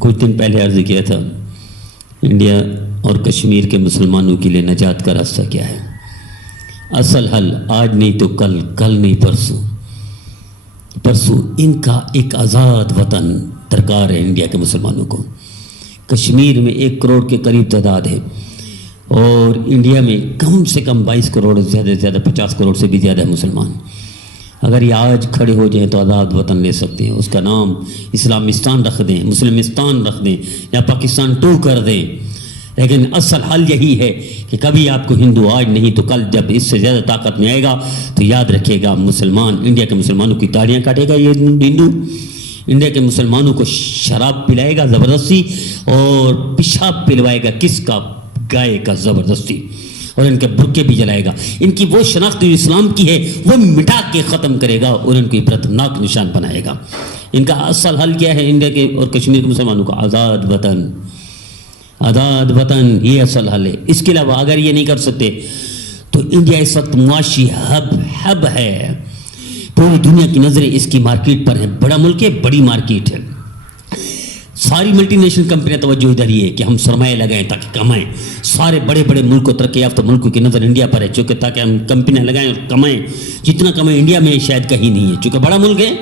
کچھ دن پہلے عرض کیا تھا انڈیا اور کشمیر کے مسلمانوں کے لیے نجات کا راستہ کیا ہے. اصل حل آج نہیں تو کل، کل نہیں پرسوں ان کا ایک آزاد وطن درکار ہے انڈیا کے مسلمانوں کو. کشمیر میں 1 کروڑ کے قریب تعداد ہے اور انڈیا میں کم سے کم 22 کروڑ، زیادہ سے زیادہ 50 کروڑ سے بھی زیادہ مسلمان. اگر یہ آج کھڑے ہو جائیں تو آزاد وطن لے سکتے ہیں. اس کا نام اسلامستان رکھ دیں، مسلمستان رکھ دیں یا پاکستان 2 کر دیں. لیکن اصل حل یہی ہے کہ کبھی آپ کو ہندو آج نہیں تو کل جب اس سے زیادہ طاقت میں آئے گا تو یاد رکھے گا مسلمان انڈیا کے مسلمانوں کی تاڑیاں کاٹے گا. یہ ہندو انڈیا کے مسلمانوں کو شراب پلائے گا زبردستی اور پیشاب پلوائے گا، کس کا؟ گائے کا زبردستی، اور ان کے برقعے بھی جلائے گا. ان کی وہ شناخت جو اسلام کی ہے وہ مٹا کے ختم کرے گا اور ان کو عبرتناک نشان بنائے گا. ان کا اصل حل کیا ہے انڈیا کے اور کشمیر کے مسلمانوں کا؟ آزاد وطن، آزاد وطن، یہ اصل حل ہے. اس کے علاوہ اگر یہ نہیں کر سکتے تو انڈیا اس وقت معاشی ہب ہے. پوری دنیا کی نظریں اس کی مارکیٹ پر ہیں. بڑا ملک ہے، بڑی مارکیٹ ہے. ساری ملٹی نیشنل کمپنیاں توجہ ادھر ہی ہے کہ ہم سرمایہ لگائیں تاکہ کمائیں. سارے بڑے بڑے ملکوں، ترقی یافتہ ملکوں کی نظر انڈیا پر ہے چونکہ تاکہ ہم کمپنیاں لگائیں اور کمائیں. جتنا کمائیں انڈیا میں شاید کہیں نہیں ہے چونکہ بڑا ملک ہے.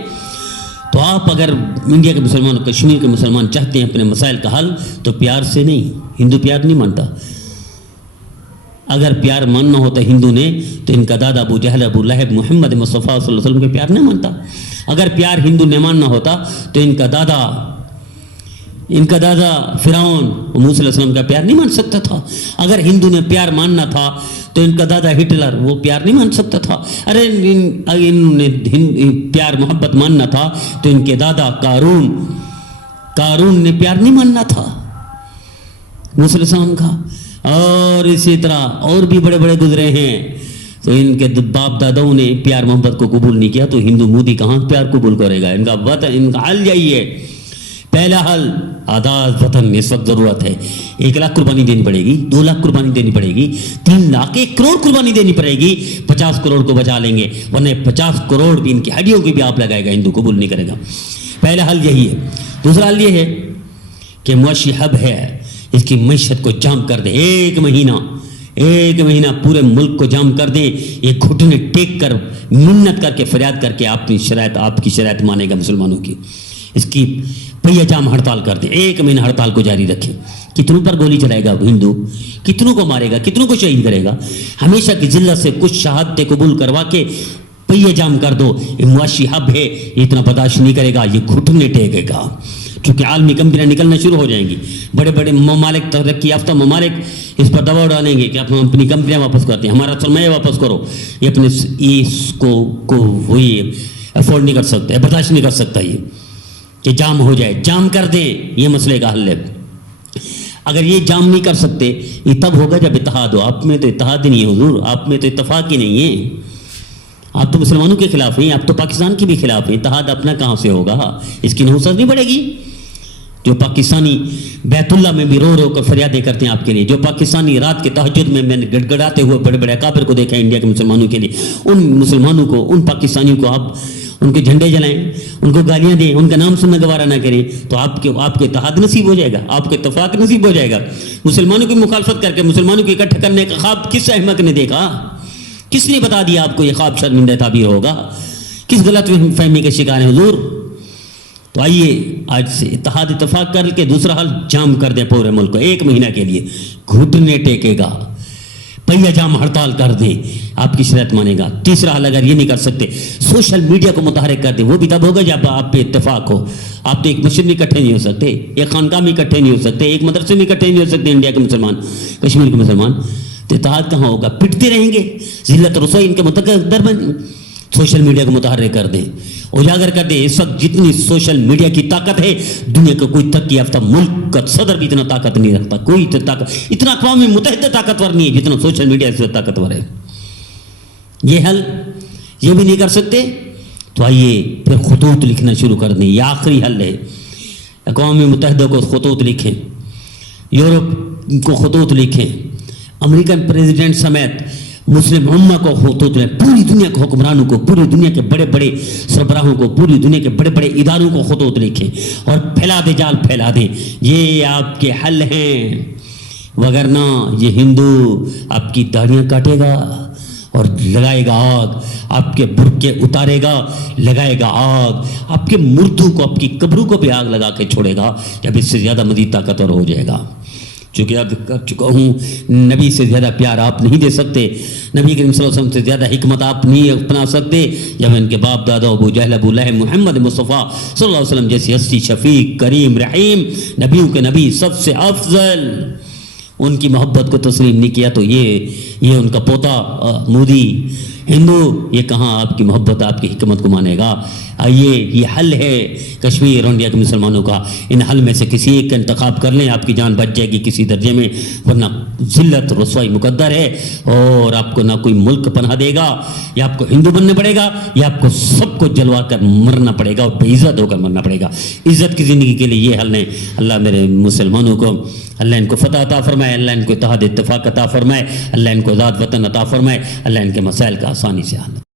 تو آپ اگر انڈیا کے مسلمان اور کشمیر کے مسلمان چاہتے ہیں اپنے مسائل کا حل تو پیار سے نہیں. ہندو پیار نہیں مانتا. اگر پیار ماننا ہوتا ہندو نے تو ان کا دادا ابو جہل، ابو لہب، محمد مصطفیٰ صلی اللہ علیہ وسلم کے پیار نہیں مانتا. اگر پیار ہندو نے ماننا ہوتا تو ان کا دادا فرعون موسیٰ علیہ السلام کا پیار نہیں مان سکتا تھا. اگر ہندو نے پیار ماننا تھا تو ان کا دادا ہٹلر وہ پیار نہیں مان سکتا تھا. ارے انہوں نے پیار محبت ماننا تھا تو ان کے دادا قارون نے پیار نہیں ماننا تھا موسیٰ علیہ السلام کا. اور اسی طرح اور بھی بڑے بڑے گزرے ہیں. تو ان کے باپ داداؤں نے پیار محبت کو قبول نہیں کیا تو ہندو مودی کہاں پیار قبول کرے گا؟ ان کا حل یہی ہے. پہلا حل آزاد وطن اس وقت ضرورت ہے. 1 لاکھ قربانی دینی پڑے گی، 2 لاکھ قربانی دینی پڑے گی، 3 لاکھ، 1 کروڑ قربانی دینی پڑے گی. 50 کروڑ کو بچا لیں گے ورنہ 50 کروڑ بھی ان کی ہڈیوں کی بھی آپ لگائے گا ہندو قبول نہیں کرے گا. پہلا حل یہی ہے. دوسرا حل یہ ہے کہ معاشی ہب ہے اس کی معیشت کو جام کر دے. ایک مہینہ پورے ملک کو جام کر دیں. یہ گھٹنے ٹیک کر منت کر کے فریاد کر کے آپ کی شرائط مانے گا مسلمانوں کی. اس کی پہیہ جام ہڑتال کر دیں. 1 مہینہ ہڑتال کو جاری رکھیں. کتنوں پر گولی چلائے گا ہندو؟ کتنوں کو مارے گا؟ کتنوں کو شہید کرے گا؟ ہمیشہ کی ذلت سے کچھ شہادتیں قبول کروا کے پہیہ جام کر دو. یہ معاشی ہب ہے، یہ اتنا برداشت نہیں کرے گا، یہ گھٹنے ٹیکے گا. چونکہ عالمی کمپنیاں نکلنا شروع ہو جائیں گی. بڑے بڑے ممالک، ترقی یافتہ ممالک اس پر دباؤ ڈالیں گے کہ ہم اپنی کمپنیاں واپس کرتے ہیں، ہمارا سرمایہ واپس کرو. یہ اپنے اس کو وہی افورڈ نہیں کر سکتا، برداشت نہیں کر سکتا یہ کہ جام ہو جائے. جام کر دیں، یہ مسئلے کا حل ہے. اگر یہ جام نہیں کر سکتے یہ تب ہوگا جب اتحاد ہو. آپ میں تو اتحاد ہی نہیں ہے حضور، آپ میں تو اتفاق ہی نہیں ہے. آپ تو مسلمانوں کے خلاف ہیں، آپ تو پاکستان کے بھی خلاف ہیں. اتحاد اپنا کہاں سے ہوگا؟ اس کی نحوست نہیں پڑے گی. جو پاکستانی بیت اللہ میں بھی رو رو کر فریادیں کرتے ہیں آپ کے لیے، جو پاکستانی رات کے تہجد میں نے گڑ گڑاتے ہوئے بڑے بڑے اکابر کو دیکھا انڈیا کے مسلمانوں کے لیے، ان مسلمانوں کو، ان پاکستانیوں کو آپ ان کے جھنڈے جلائیں، ان کو گالیاں دیں، ان کا نام سننا گوارا نہ کریں تو آپ کے اتحاد نصیب ہو جائے گا، آپ کو اتفاق نصیب ہو جائے گا. مسلمانوں کی مخالفت کر کے مسلمانوں کو اکٹھا کرنے کا خواب کس احمق نے دیکھا؟ کس نے بتا دیا آپ کو یہ خواب شرمندہ تعبیر ہوگا؟ کس غلط فہمی کے شکار ہیں حضور؟ تو آئیے آج سے اتحاد اتفاق کر کے دوسرا حل جام کر دیں پورے ملک کو 1 مہینہ کے لیے. گھٹنے ٹیکے گا، پہیہ جام ہڑتال کر دیں، آپ کی شرائط مانے گا. تیسرا حل اگر یہ نہیں کر سکتے سوشل میڈیا کو متحرک کر دیں. وہ بھی تب ہوگا جب آپ پہ اتفاق ہو. آپ تو ایک مسجد میں اکٹھے نہیں ہو سکتے، ایک خانقاہ میں اکٹھے نہیں ہو سکتے، ایک مدرسے میں اکٹھے نہیں ہو سکتے. انڈیا کے مسلمان، کشمیر کے مسلمان، تو اتحاد کہاں ہوگا؟ پٹتے رہیں گے. ذلت رسوائی ان کے متقدر بن. سوشل میڈیا کو متحرک کر دیں، اجاگر کر دیں. اس وقت جتنی سوشل میڈیا کی طاقت ہے دنیا کا کوئی ترقی یافتہ ملک کا صدر بھی اتنا طاقت نہیں رکھتا. کوئی طاقت اتنا اقوام متحدہ طاقتور نہیں ہے جتنا سوشل میڈیا سے طاقتور ہے. یہ حل یہ بھی نہیں کر سکتے تو آئیے پھر خطوط لکھنا شروع کر دیں. یہ آخری حل ہے. اقوام متحدہ کو خطوط لکھیں، یورپ کو خطوط لکھیں، امریکن پریزیڈنٹ سمیت مسلم امہ کو خطوط میں پوری دنیا کے حکمرانوں کو، پوری دنیا کے بڑے بڑے سربراہوں کو، پوری دنیا کے بڑے بڑے اداروں کو خطوط لکھیں اور پھیلا دیں، جال پھیلا دیں. یہ آپ کے حل ہیں، وگرنہ یہ ہندو آپ کی داڑھیاں کاٹے گا اور لگائے گا آگ، آپ کے برقعے اتارے گا، لگائے گا آگ، آپ کے مردوں کو، آپ کی قبروں کو بھی آگ لگا کے چھوڑے گا، جب اس سے زیادہ مزید طاقتور ہو جائے گا. چونکہ اب کر چکا ہوں، نبی سے زیادہ پیار آپ نہیں دے سکتے، نبی کریم صلی اللہ علیہ وسلم سے زیادہ حکمت آپ نہیں اپنا سکتے. جب ان کے باپ دادا ابو جہل، ابو لہب، محمد مصطفیٰ صلی اللہ علیہ وسلم جیسی ہستی، شفیق، کریم، رحیم، نبیوں کے نبی، سب سے افضل، ان کی محبت کو تسلیم نہیں کیا، تو یہ ان کا پوتا مودی ہندو، یہ کہاں آپ کی محبت، آپ کی حکمت کو مانے گا. یہ حل ہے کشمیر اور انڈیا کے مسلمانوں کا. ان حل میں سے کسی ایک کا انتخاب کر لیں، آپ کی جان بچ جائے گی کسی درجے میں، ورنہ ذلت رسوائی مقدر ہے، اور آپ کو نہ کوئی ملک پناہ دے گا، یا آپ کو ہندو بننا پڑے گا، یا آپ کو سب کو جلوا کر مرنا پڑے گا اور بے عزت ہو کر مرنا پڑے گا. عزت کی زندگی کے لیے یہ حل ہے. اللہ میرے مسلمانوں کو، اللہ ان کو فتح عطا فرمائے، اللہ ان کو اتحاد اتفاق عطا فرمائے، اللہ ان کو آزاد وطن عطا فرمائے، اللہ ان کے مسائل کا آسانی سے حل